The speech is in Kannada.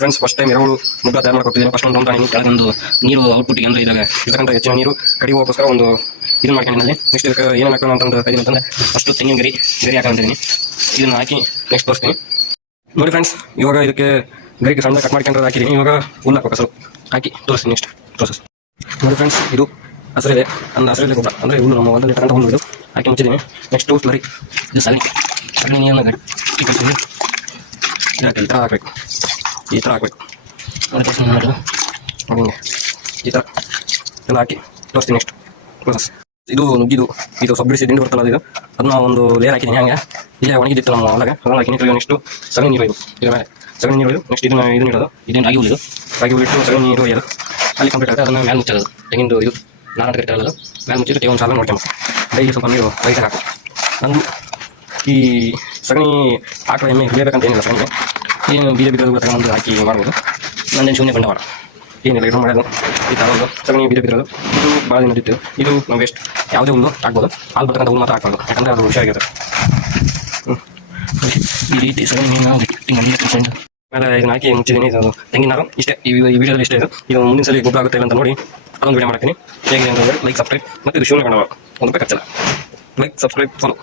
ಫ್ರೆಂಡ್ಸ್ ಫಸ್ಟ್ ಟೈಮ್ ಎರೆಹುಳು ಮುಗ್ಗ ತಯಾರು ಮಾಡ್ಕೊಟ್ಟಿದ್ದೀನಿ. ಫಸ್ಟ್ ಒಂದು ತೊಗೊಂಡು ಕೆಳಗೊಂದು ನೀರು ಔಟ್ಪುಟ್ಟಿಗೆ ಅಂದರೆ ಇದಾಗ ಇದಕ್ಕಂತ ಹೆಚ್ಚಿನ ನೀರು ಕಡಿಯೋಕ್ಕೋಸ್ಕರ ಒಂದು ಇದನ್ನು ಮಾಡ್ಕೊಂಡಿದ್ದೀನಿ. ನೆಕ್ಸ್ಟ್ ಇದಕ್ಕೆ ಏನೇನು ಹಾಕೋಣ ಅಂತಂದು ಕೈದಿನ ಅಂತಂದರೆ ಫಸ್ಟು ತೆಂಗಿನ ಗರಿ ಹಾಕೊಂಡಿದ್ದೀನಿ. ಇದನ್ನು ಹಾಕಿ ನೆಕ್ಸ್ಟ್ ತೋರಿಸ್ತೀನಿ ನೋಡಿ ಫ್ರೆಂಡ್ಸ್. ಇವಾಗ ಇದಕ್ಕೆ ಗರಿಗೆ ಸಣ್ಣ ಕಟ್ ಮಾಡ್ಕೊಂಡ್ರೆ ಹಾಕಿದ್ದೀನಿ. ಇವಾಗ ಹುಲ್ಲು ಹಾಕಬೇಕು ಸ್ವಲ್ಪ ಹಾಕಿ ತೋರಿಸ್ತೀನಿ ನೆಕ್ಸ್ಟ್ ಪ್ರೋಸೆಸ್ ನೋಡಿ ಫ್ರೆಂಡ್ಸ್. ಇದು ಹಸಿರಿದೆ ಹಸಿರಿದೆ ಗೊಬ್ಬರ ಅಂದರೆ ಹುಲ್ಲು ನಮ್ಮ ಹೊಲದಲ್ಲಿ ತಗೊಂಡು ಹುಲ್ಲು ಇದು ಹಾಕಿ ಮುಚ್ಚಿದ್ದೀನಿ. ನೆಕ್ಸ್ಟು ಸ್ಲರಿ ಇದು ಸಗಣಿ ನೀರನ್ನ ಗಟ್ಟಿ ಕಟ್ತೀನಿ. ಈ ಥರ ಹಾಕಬೇಕು, ಈ ಥರ ಹಾಕಬೇಕು ಅದೇ ತೋರಿಸ್ತೀನಿ ಮಾಡೋದು ನೋಡಿ ಹಿಂಗೆ ಈ ಥರ ಎಲ್ಲ ಹಾಕಿ ತೋರಿಸ್ತೀನಿ ನೆಕ್ಸ್ಟ್ ಪ್ರೋಸೆಸ್. ಇದು ನುಗ್ಗಿದು ಇದು ಸೊಬ್ಬಿಡಿಸಿ ದಿಂಡು ಬರ್ತಲ್ಲ ಇದು ಅದನ್ನ ಒಂದು ಲೇಯರ್ ಹಾಕಿದ್ದೀನಿ. ಹಂಗೆ ಇಲ್ಲೇ ಒಣಗಿದ್ದಿತ್ತು ನಮ್ಮ ಹೊಲಗೆ ಅದನ್ನ ಹಾಕಿ ನೆಕ್ಸ್ಟು ಸಗಣಿ ನೀರು ಇದು ಇದರ ಮೇಲೆ ಸಗಣಿ ನೀರು ಇದು ನೆಕ್ಸ್ಟ್ ಇದನ್ನು ಇಡೋದು. ಇದೇನು ರಾಗಿ ಹುಲ್ಲಿದು ರಾಗಿ ಹುಲ್ಲಿಟ್ಟು ಸಗಣಿ ನೀರು ಒಯ್ಯೋದು ಅಲ್ಲಿ ಕಂಪ್ಲೀಟ್ ಆಗುತ್ತೆ. ಅದನ್ನು ಮೇಲೆ ಮುಚ್ಚೋದು ತೆಂಗಿಂದು ಇದು ನಾಲ್ಕು ಇಟ್ಟಲ್ಲ ಮೇಲೆ ಮುಚ್ಚಿಟ್ಟು ಒಂದು ಸಾಲ ನೋಡ್ಕೊಂಡು ಡೈಲಿ ಸ್ವಲ್ಪ ನೀರು ರೈತಾಗಿ ಹಾಕಿ ನಂದು ಈ ಸಗಣಿ ಹಾಕೋ ಎಮ್ಮೆ ಹಿಡಿಯಬೇಕಂತ ಏನಿಲ್ಲ. ಸಗಣಿ ಏನು ಬೀಜ ಬಿದ್ದೋದು ತಗೊಂಡು ಹಾಕಿ ಮಾಡ್ಬೋದು. ನಂದೇನು ಶೂನ್ಯ ಬಂಡವಾಳ ಏನಿಲ್ಲ. ಇದು ಮಾಡೋದು ಈ ಥರ ಒಂದು ಸಗಣಿ ಬೀಜ ಬಿದ್ದಿರೋದು ಇದು ಭಾಳ ದಿನ ಬಿತ್ತು. ಇದು ನಾವು ವೇಸ್ಟ್ ಯಾವುದೇ ಹುಲ್ಲು ಹಾಕ್ಬೋದು, ಹಾಲು ಬರ್ತಕ್ಕಂಥ ಹುಲ್ಲು ಮಾತ್ರ ಹಾಕ್ಬೋದು ಯಾಕಂದರೆ ಅದು ಹುಷಾರಾಗಿರುತ್ತೆ. ಈ ರೀತಿ ಸಗಣಿ ನಾವು ಮೇಲೆ ಇದನ್ನ ಹಾಕಿ ಮುಚ್ಚಿದ್ದೀನಿ. ಇದು ತೆಂಗಿನ ನಾರು ಇಷ್ಟೇ. ಈ ವಿಡಿಯೋದಲ್ಲಿ ಇಷ್ಟೇ. ಇದು ಮುಂದಿನ ಸಲ ಗೊಬ್ಬರ ಆಗುತ್ತೆ ಅಂತ ನೋಡಿ ಅದೊಂದು ವಿಡಿಯೋ ಮಾಡ್ತೀನಿ. ಹೇಗೆ ಅಂತಂದರೆ ಲೈಕ್ ಸಬ್ಸ್ಕ್ರೈಬ್ ಮತ್ತು ಇದು ಶೂನ್ಯ ಬಂಡವಾಳ ಒಂದು ರೂಪಾಯಿ ಖರ್ಚಲ್ಲ. Like subscribe follow.